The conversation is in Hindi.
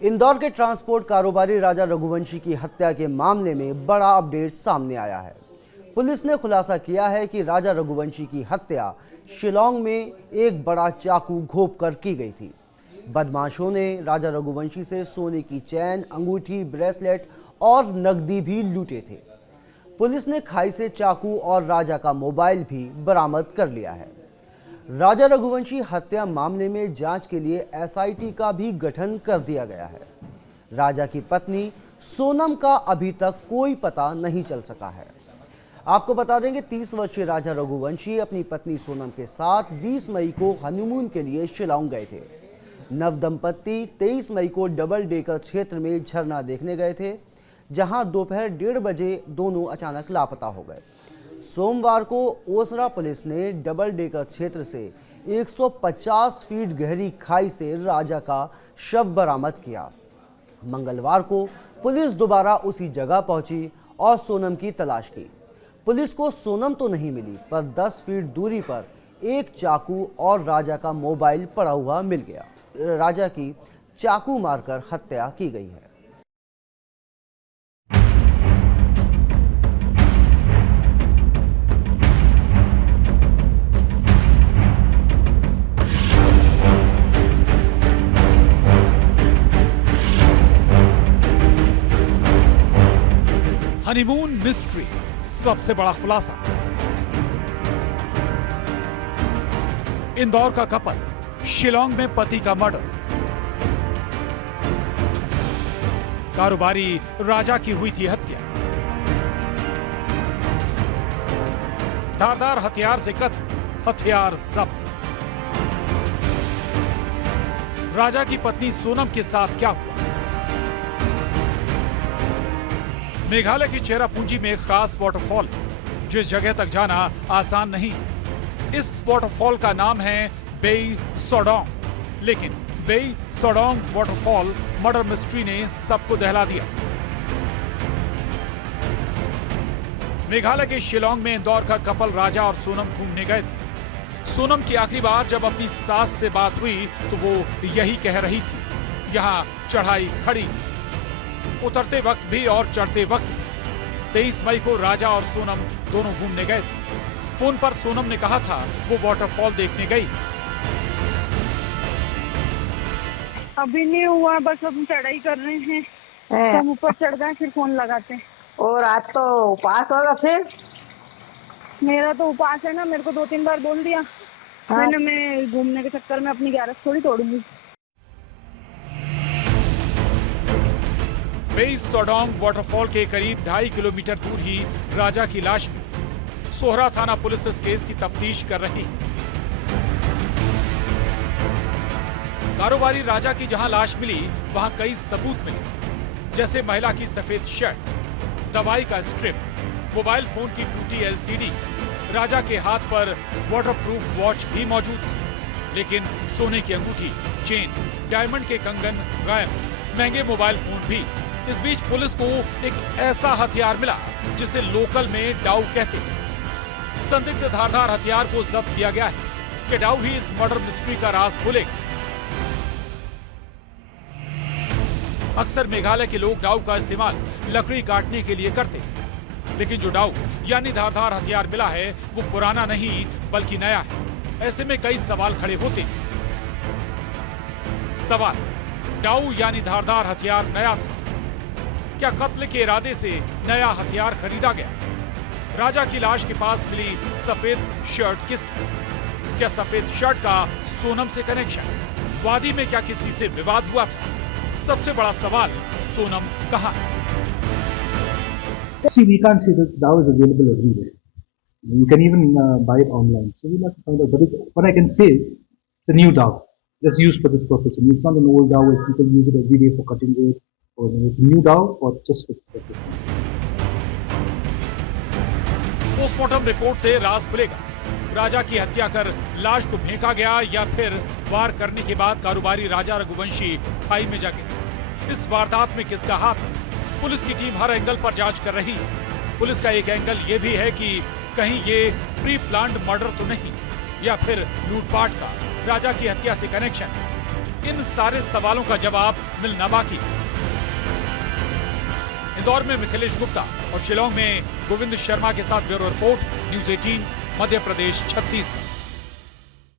इंदौर के ट्रांसपोर्ट कारोबारी राजा रघुवंशी की हत्या के मामले में बड़ा अपडेट सामने आया है। पुलिस ने खुलासा किया है कि राजा रघुवंशी की हत्या शिलांग में एक बड़ा चाकू घोंपकर की गई थी। बदमाशों ने राजा रघुवंशी से सोने की चैन, अंगूठी, ब्रेसलेट और नकदी भी लूटे थे। पुलिस ने खाई से चाकू और राजा का मोबाइल भी बरामद कर लिया है। राजा रघुवंशी हत्या मामले में जांच के लिए एसआईटी का भी गठन कर दिया गया है। राजा की पत्नी सोनम का अभी तक कोई पता नहीं चल सका है। आपको बता दें कि 30 वर्षीय राजा रघुवंशी अपनी पत्नी सोनम के साथ 20 मई को हनीमून के लिए शिलांग गए थे। नवदंपति 23 मई को डबल डेकर क्षेत्र में झरना देखने गए थे, जहां दोपहर 1:30 बजे दोनों अचानक लापता हो गए। सोमवार को ओसरा पुलिस ने डबल डेकर क्षेत्र से 150 फीट गहरी खाई से राजा का शव बरामद किया। मंगलवार को पुलिस दोबारा उसी जगह पहुंची और सोनम की तलाश की। पुलिस को सोनम तो नहीं मिली, पर 10 फीट दूरी पर एक चाकू और राजा का मोबाइल पड़ा हुआ मिल गया। राजा की चाकू मारकर हत्या की गई है। हनीमून मिस्ट्री, सबसे बड़ा खुलासा। इंदौर का कपल, शिलांग में पति का मर्डर। कारोबारी राजा की हुई थी हत्या। धारदार हथियार से कत्ल, हथियार जब्त। राजा की पत्नी सोनम के साथ क्या हुआ? मेघालय की चेरापूंजी में एक खास वाटरफॉल, जिस जगह तक जाना आसान नहीं। इस वाटरफॉल का नाम है बेई सोडोंग, लेकिन बेई सोडोंग वाटरफॉल मर्डर मिस्ट्री ने सबको दहला दिया। मेघालय के शिलांग में इंदौर का कपल राजा और सोनम घूमने गए थे। सोनम की आखिरी बार जब अपनी सास से बात हुई तो वो यही कह रही थी, यहाँ चढ़ाई खड़ी। उतरते वक्त भी और चढ़ते वक्त। 23 मई को राजा और सोनम दोनों घूमने गए थे। फोन पर सोनम ने कहा था वो वाटरफॉल देखने गई। अभी नहीं हुआ, बस हम चढ़ाई कर रहे हैं। हम ऊपर चढ़ गए, फिर फोन लगाते हैं। और आज तो उपास होगा फिर? मेरा तो उपास है ना, मेरे को 2-3 बार बोल दिया। हाँ। मैं घूमने के चक्कर में अपनी ग्यारस थोड़ी तोड़ूंगी। बेई सोडोंग वाटरफॉल के करीब 2.5 किलोमीटर दूर ही राजा की लाश मिली। सोहरा थाना पुलिस इस केस की तफ्तीश कर रही है। कारोबारी राजा की जहां लाश मिली, वहां कई सबूत मिले, जैसे महिला की सफेद शर्ट, दवाई का स्ट्रिप, मोबाइल फोन की टूटी एलसीडी। राजा के हाथ पर वाटरप्रूफ वॉच भी मौजूद थी, लेकिन सोने की अंगूठी, चेन, डायमंड के कंगन गायब, महंगे मोबाइल फोन भी। इस बीच पुलिस को एक ऐसा हथियार मिला जिसे लोकल में डाउ कहते हैं। संदिग्ध धारदार हथियार को जब्त किया गया है कि डाउ ही इस मर्डर मिस्ट्री का राज खोलेगा। अक्सर मेघालय के लोग डाउ का इस्तेमाल लकड़ी काटने के लिए करते हैं, लेकिन जो डाउ यानी धारदार हथियार मिला है वो पुराना नहीं बल्कि नया है। ऐसे में कई सवाल खड़े होते हैं। सवाल, डाउ यानी धारदार हथियार नया था, क्या कत्ल के इरादे से नया हथियार खरीदा गया? राजा की लाश के पास मिली सफेद शर्ट किसकी? क्या सफेद शर्ट का सोनम से कनेक्शन? वादी में क्या किसी से विवाद हुआ था? सबसे बड़ा सवाल, सोनम कहां है? See, we can't say that DAO is available everywhere. You can even buy it online. So we'll have to find out. But what I can say, it's a new DAO, just used for this purpose. And it's not an old DAO where people use it every day for cutting wood. Or it's a new DAO or just for this purpose. Postmortem report से राज खुलेगा। राजा की हत्या कर लाश को फेंका गया या फिर वार करने के बाद कारोबारी राजा रघुवंशी खाई में जा गए। इस वारदात में किसका हाथ है? पुलिस की टीम हर एंगल पर जांच कर रही है। पुलिस का एक एंगल ये भी है कि कहीं ये प्री प्लान्ड मर्डर तो नहीं, या फिर लूटपाट का राजा की हत्या से कनेक्शन। इन सारे सवालों का जवाब मिलना बाकी है। इंदौर में मिथिलेश गुप्ता और शिलांग में गोविंद शर्मा के साथ bureau report, news 18, Madhya Pradesh, Chhattisgarh.